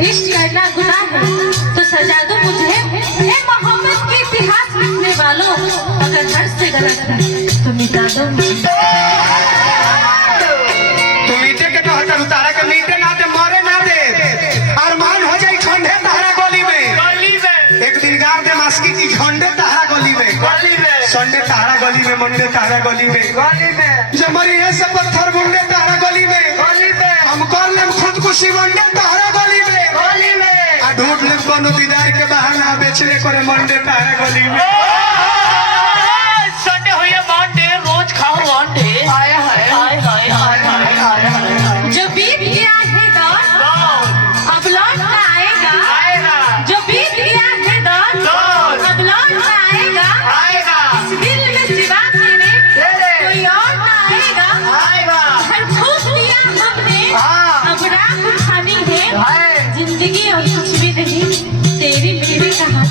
इश्क करना गुनाह है तो सजा दो मुझे। हे मोहब्बत के इतिहास लिखने वालों, अगर हर्ष से गलत है तो मिटा दो मुझे। तू मीटे के कहता तारा के मीटे ना दे, मरे ना दे, अरमान हो जाई ठंडे तारा गली में। एक दिन गाँव दे मास्की की झंडे तारा गली में, संडे तारा गली में, मंडे तारा गली में, जमरी है सब पत्थर बुंडे तारा गली में, हम कर लेम खुदकुशी मंडे तारा गली में, आ ढूंढ लेम कोनो दीदार के बहाना बेचने करे मंडे तारा गली में। संडे हो या मंडे, रोज खाओ अंडे। हाय हाय हाय हाय हाय हाय हाय हाय। जो बीत गया है दौर अब लौट कर आएगा, जो बीत गया है दौर अब लौट कर आएगा। इस दिल में सिवा तेरे कोई और ना आएगा। घर फूक दिया हमने अब रात उठानी है, जिंदगी और कुछ भी नहीं तेरी मेरी कहानी।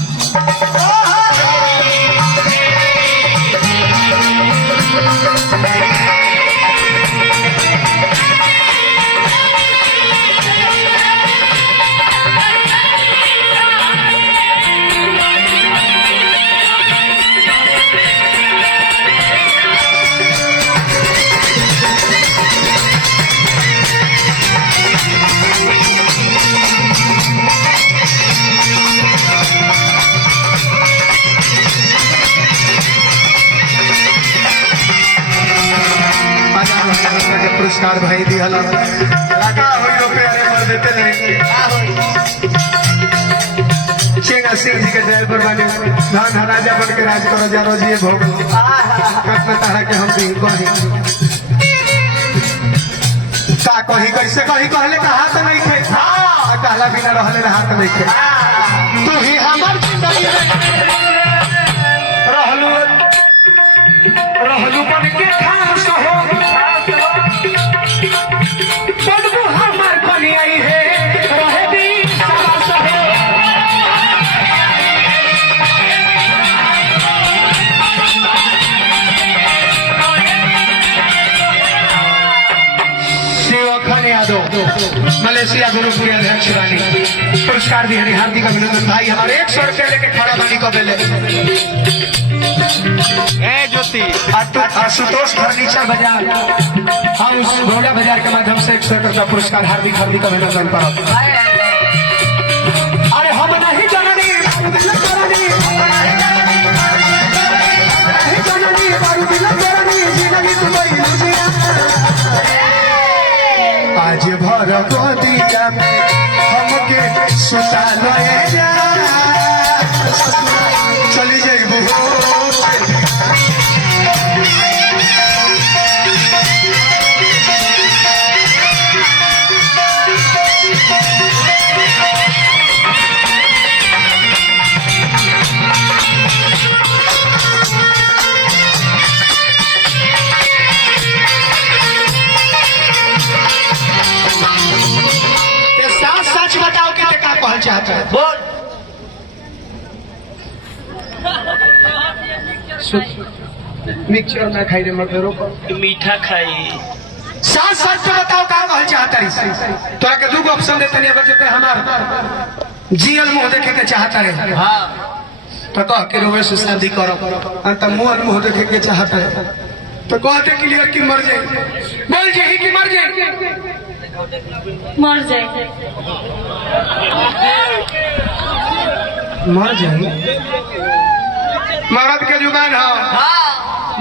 पुरस्कार भाई दिया लगा हो प्यारे मर देते नहीं। चेंगा सिंह जी के ड्राइवर बने, धान राजा बन के राज करो जा रोजी भोग अपना तारा के हम भी कही का कही कैसे कही कहले का हाथ नहीं थे, कहला बिना रहले हाथ नहीं थे। तू ही हमर रहलू रहलू बन के खास हो, बदबू हमार बनी आई है रहे दी सास हो। शिवखन यादव मलेशिया गुरुपुरी अध्यक्ष बानी, पुरस्कार दिए हार्दिक अभिनंदन भाई। हमारे 100 रुपया लेके खड़ा बानी को बेले ज्योति आशुतोष फर्नीचर बाजार हाउस घोड़ा बाजार के माध्यम से 100 रुपया पुरस्कार हार्दिक हार्दिक अभिनंदन करो। अरे हम नहीं जननी आज भर गोदिया में हमके सुता लए जा, चली जाइबू चाहता है बोल। मिक्सचर ना खाई रे मर्दरो मीठा खाई। साथ साथ तो बताओ का कहल चाहता है। तोरा के दू ऑप्शन देते नहीं, अगर हमार जीएल मुंह देखे के चाहता है तो कह के रोवे से शादी करो, अंत मुंह देखे के चाहता है तो कहते क्लियर की मर जाए, बोल जाए कि मर जाए, मर जाए मर जाए। मरद के जुबान हो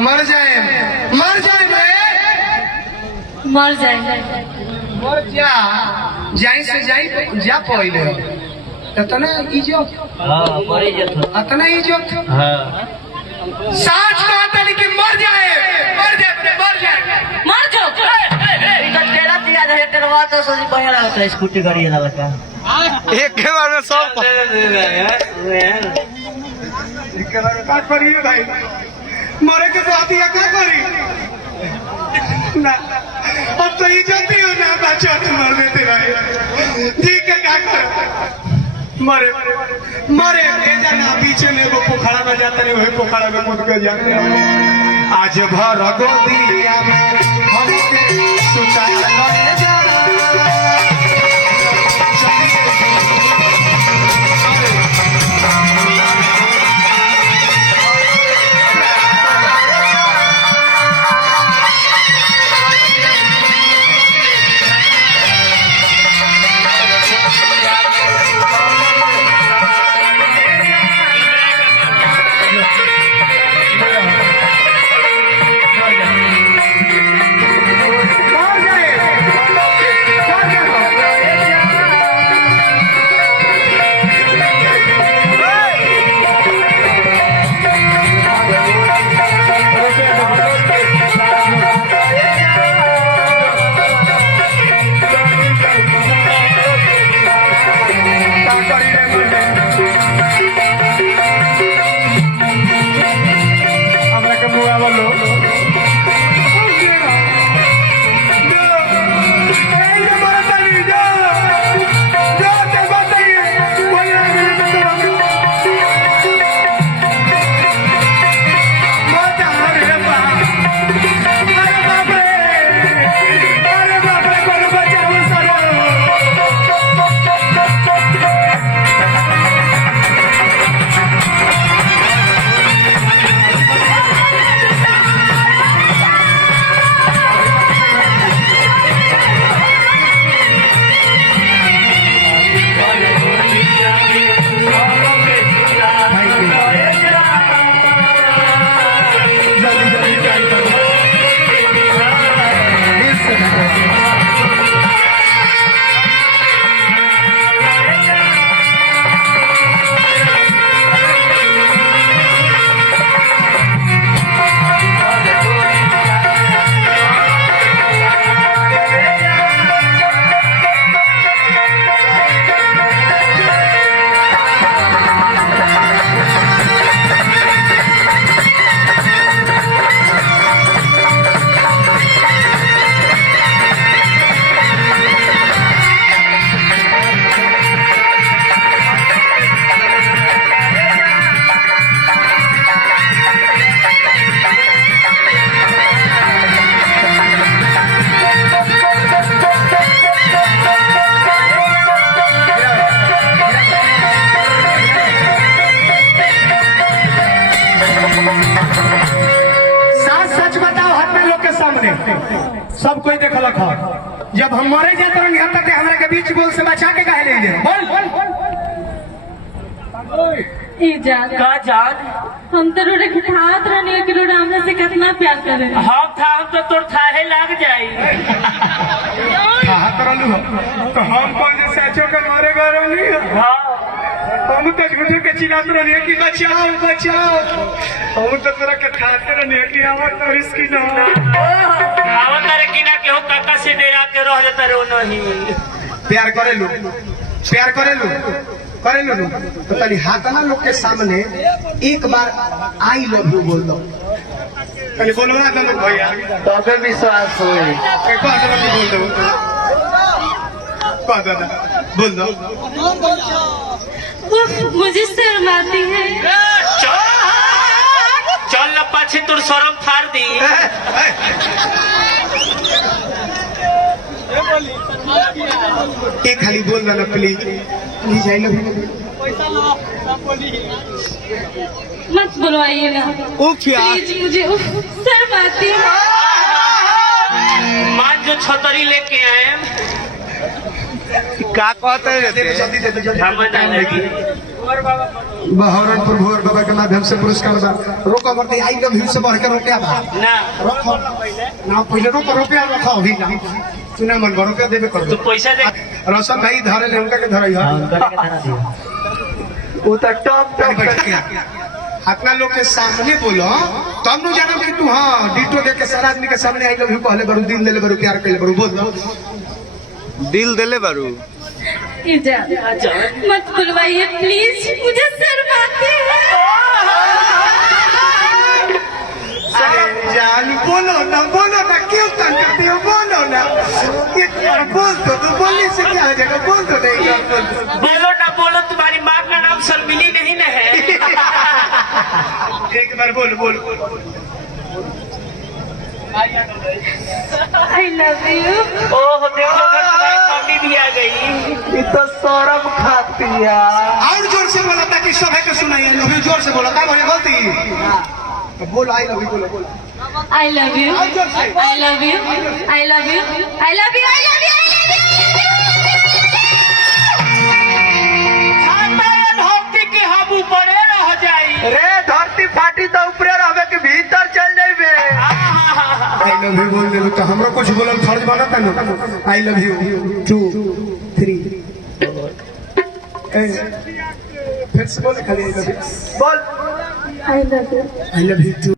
मर जाए मर जाए मर जाए मर जा जाई से जाई जा पहले इतना इज्जत इतना इज्जत साच कहता लेकिन मर जाए मर जाए मर जाए मर जाओ। तेरा दिया है तेरा तो सोची बढ़िया लगता है स्कूटी गाड़ी लगा था एक के बार में सब एक के बार में काट पड़ी है भाई, मरे के बात ही क्या करी ना, अब तो इज्जत ही हो ना बच्चा मर देते भाई जी के क्या कर मरे मरे भेजा ना पीछे में वो पोखरा में जाते नहीं, वही पोखरा में कूद के जाते आज भर गोदिया में हमके सुता ले जा सब कोई देखलक हो जब हम मरे जाते रहे यहाँ तक हमरा के बीच बोल से बचा के कहे ले बोल ई जान का जान हम तो रोड के ठात रहने के रोड हमरा से कितना प्यार करे हम था हम तो तोर थाहे लाग जाई कहा करलू तो हम कौन से सचो के मारे गए नहीं हाँ हम तो झूठे के चिल्लाते रहे कि बचाओ बचाओ हम तो तेरा के ठाते रहे कि आवा तो रिस्की ना आवत रे कि ना केहू काका से डेरा के रह जाता रे नहीं प्यार करेलू तो तनी हाथ ना लोग के सामने एक बार आई लव यू बोल दो तनी बोलो ना लोग भैया तबे विश्वास होई एक बार बोल दो बोल दो उफ, मुझे शर्म आती है चल न पाछे तोर शरम फाड़ दी एक खाली बोल दो ना प्लीज आई लव यू मत बुलवाइए ना प्लीज मुझे उफ, शर्म आती है मान जो छतरी लेके आए का कहते बहरनपुर भोर बाबा के माध्यम से पुरस्कार बा रोको मत आई लव यू से बढ़ के रुपया बा ना रखो ना पहले रोको रुपया रखो अभी ना तू ना मन भरो के देबे कर तू पैसा दे रोशन भाई धरे ले उनका के धरई है वो तो टॉप अपना लोग के सामने बोलो तब नु जानब कि तू हां डिटो देख के सारा आदमी के सामने आई लव यू कहले बरू दिल देले बरू प्यार कइले बरू बोल दो दिल देले बारू ई जान मत बुलवाइए प्लीज मुझे शर्म आती है अरे जान बोलो ना क्यों तंग करती हो बोलो ना एक बार बोल दो तो बोलने से क्या हो जाएगा बोल दो नहीं बोलो ना बोलो तुम्हारी माँ का नाम शर्मिली नहीं ना है एक बार बोल आई लव यू ओह देखो तुम्हारी मम्मी भी आ गई ये तो सौरभ खाती है और जोर से बोलो ताकि सब के सुनाई लव यू जोर से बोलो क्या बोले बोलती बोल आई लव यू बोलो I love you I love you I love you I love you I love you धरती की हम ऊपर रह जाई रे धरती फाटी तो ऊपर रहबे के भीतर चल जाइबे आई लव यू बोल दे तो हमरा कुछ बोलल फर्ज बनता ना आई लव यू 2 3 फिर से बोल खाली बोल I love you I love you